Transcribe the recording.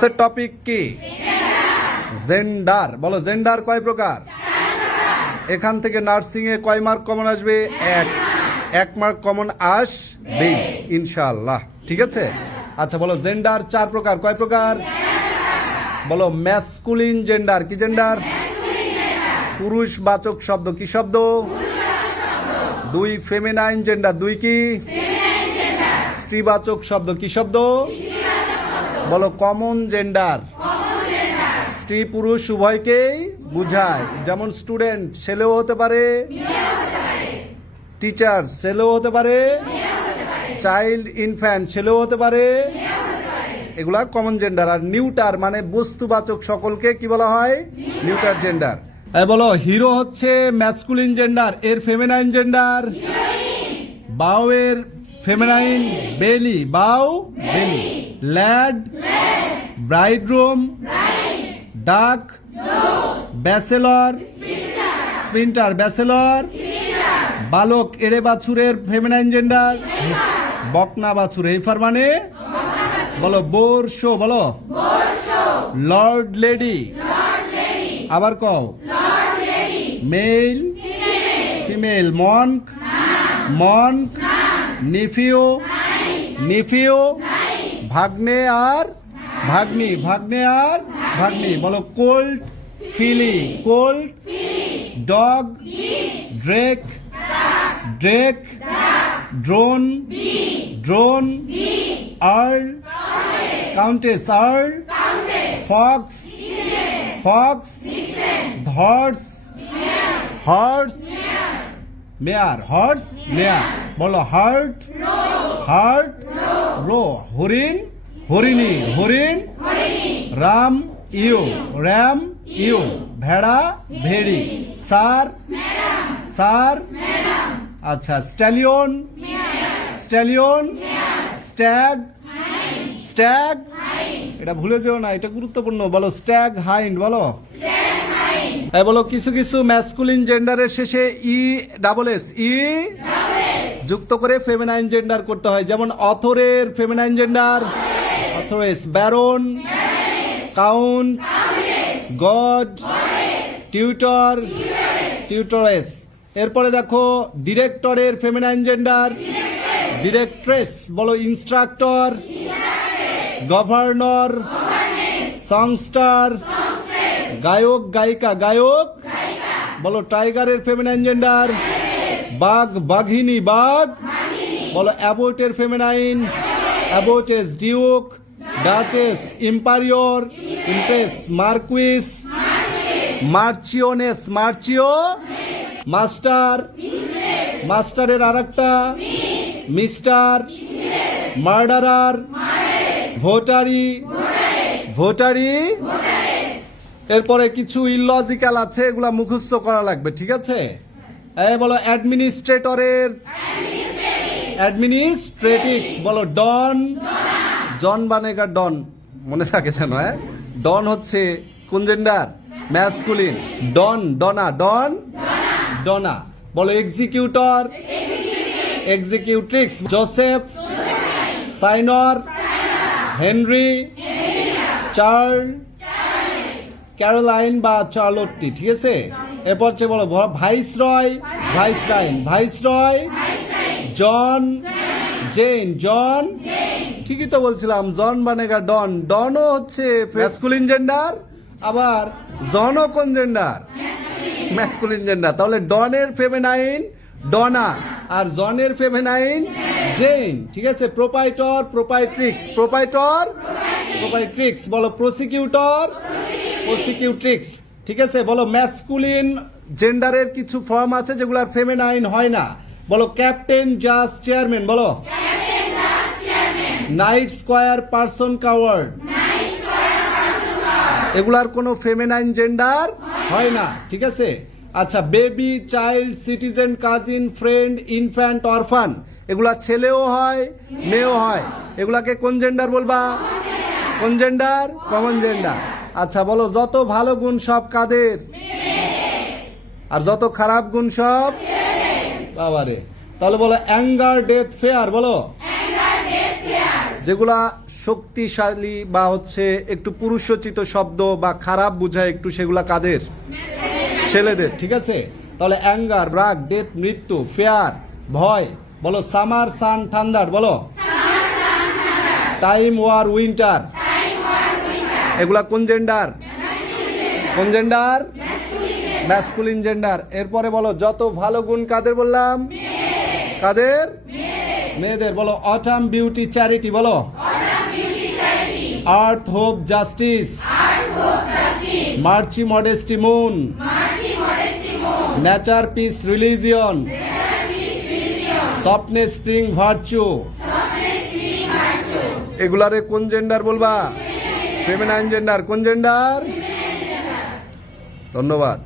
ক্লাসের টপিক কি? জেন্ডার। বলো, জেন্ডার কয় প্রকার? এখান থেকে নার্সিং এ কয় মার্ক কমন আসবে? এক। এক মার্ক কমন আসবে, ইনশাআল্লাহ। ঠিক আছে? আচ্ছা বলো, জেন্ডার চার প্রকার। কয় প্রকার? বলো, ম্যাসকুলিন জেন্ডার। কি জেন্ডার? পুরুষ বাচক শব্দ। কি শব্দ? দুই ফেমিনাইন জেন্ডার। দুই কি? স্ত্রীবাচক শব্দ। কি শব্দ? বলো কমন জেন্ডার স্ত্রী পুরুষ উভয়কেই বুঝায়। যেমন স্টুডেন্ট ছেলেও হতে পারে। টিচার ছেলেও হতে পারে। চাইল্ড ইনফ্যান্ট ছেলেও হতে পারে। এগুলা কমন জেন্ডার আর নিউটার মানে বস্তুবাচক সকলকে কি বলা হয়? নিউটার জেন্ডার বলো হিরো হচ্ছে ম্যাসকুলিন জেন্ডার এর ফেমিনাইন জেন্ডার বাউ এর ফেমিনাইন বেলি বাউ বেলি ল্যাড ব্রাইডরুম ডাক ব্যাসেলর স্পিন্টার ব্যাসেলর বালক এড়ে বাছুরের ফেমিনাইন জেন্ডার বকনা বাছুর এই ফার মানে? বলো বোর শো বলো। লর্ড লেডি আবার কও। মেল ফিমেল মনক মনক নিফিও নিফিও ভাগ্নে আর ভাগ্নি, ভাগ্নে আর ভাগ্নি, বলো colt filly colt dog drake drake drone drone earl countess earl fox fox horse horse mare horse mare বলো হার্ট হার্ট রো, হরিণ, হরিণী, হরিণ, রাম, ইউ, র্যাম, ইউ, ভেড়া, ভেড়ি, সার সার আচ্ছা স্ট্যালিয়ন স্ট্যালিয়ন, স্ট্যাগ স্ট্যাগ, এটা ভুলে যেও না, এটা গুরুত্বপূর্ণ, বলো, স্ট্যাগ হাইন্ড বলো। বলো, কিছু কিছু ম্যাসকুলিন জেন্ডারের শেষে ই ডাবল এস ই যুক্ত করে ফেমিনাইন জেন্ডার করতে হয়। যেমন অথরের feminine gender authoress, baron count god, tutor, tutoress. এরপরে দেখো, ডিরেক্টরের ফেমিনাইন জেন্ডার ডিরেক্ট্রেস, বলো ইনস্ট্রাক্টর গভর্নর সংস্টার গায়ক, গায়িকা, গায়ক, বলো টাইগারের ফেমিনাইন জেন্ডার বাঘ, বাঘিনী বাঘ। বলো, অ্যাবোটের feminine, abbotess duke, duchess emperor, empress marquis, marchioness মার্চিও, master, মাস্টারের আর একটা মিস্টার, মার্ডারার, ভোটারি ভোটারি। এরপরে কিছু ইলজিক্যাল আছে, এগুলা মুখস্থ করা লাগবে, ঠিক আছে? এই বলো অ্যাডমিনিস্ট্রেটরের অ্যাডমিনিস্ট্রেটিক্স, বলো ডন। জন বানেগা ডন, মনে থাকে যেন হ্যাঁ? ডন হচ্ছে কোন gender? Masculine. Don, donna don? Donna. বলো executor. Executrix, Joseph. Signor. Henry. Charles. Caroline বা চার্লটটি, ঠিক আছে? এরপর হচ্ছে বলো viceroy vicereine viceroy John Jane John, ঠিকই তো বলছিলাম, জন বানেগা ডন। ডনও হচ্ছে ম্যাসকুলিন জেন্ডার আবার জনও কোন জেন্ডার ম্যাসকুলিন জেন্ডার তাহলে ডনের ফেমেনাইন ডনা। আর জনের ফেমেনাইন জেন ঠিক আছে? প্রোপাইটর প্রোপাইট্রিক্স প্রোপাইটর প্রোপাইট্রিক্স বলো প্রসিকিউটর প্রসিকিউট্রিক্স ঠিক আছে, বলো ম্যাসকুলিন জেন্ডারের কিছু ফর্ম আছে যেগুলোর ফেমেনাইন হয় না। বলো ক্যাপ্টেন জাজ চেয়ারম্যান বলো। নাইট স্কোয়ার পার্সন কাওয়ার্ড এগুলার কোনো ফেমিনাইন জেন্ডার হয় না, ঠিক আছে? আচ্ছা baby child citizen cousin friend infant orphan এগুলা ছেলেও হয়, মেয়েও হয়। এগুলাকে কোন জেন্ডার বলবা? কোন জেন্ডার কমন জেন্ডার আচ্ছা বলো, যত ভালো গুণ সব কাদের? আর যত খারাপ গুণ সব? বাবারে। তাহলে বলো অ্যাঙ্গার ডেথ ফেয়ার বলো। যেগুলা শক্তিশালী বা হচ্ছে একটু পুরুষোচিত শব্দ বা খারাপ বোঝায় একটু, সেগুলা কাদের? ছেলেদের, ঠিক আছে? তাহলে অ্যাঙ্গার রাগ ডেথ মৃত্যু ফেয়ার ভয়, বলো সামার সান ঠান্ডার বলো। টাইম ওয়ার উইন্টার এগুলা কোন জেন্ডার কোন জেন্ডার ম্যাসকুলিন জেন্ডার এরপরে বলো, যত ভালো গুণ কাদের বললাম? কাদের? মেয়েদের। বলো অটাম বিউটি চ্যারিটি বলো। Earth hope justice mercy modesty moon nature peace religion softness spring virtue এগুলারে কোন জেন্ডার বলবা? ফেমিনাইন জেন্ডার কোন জেন্ডার ধন্যবাদ।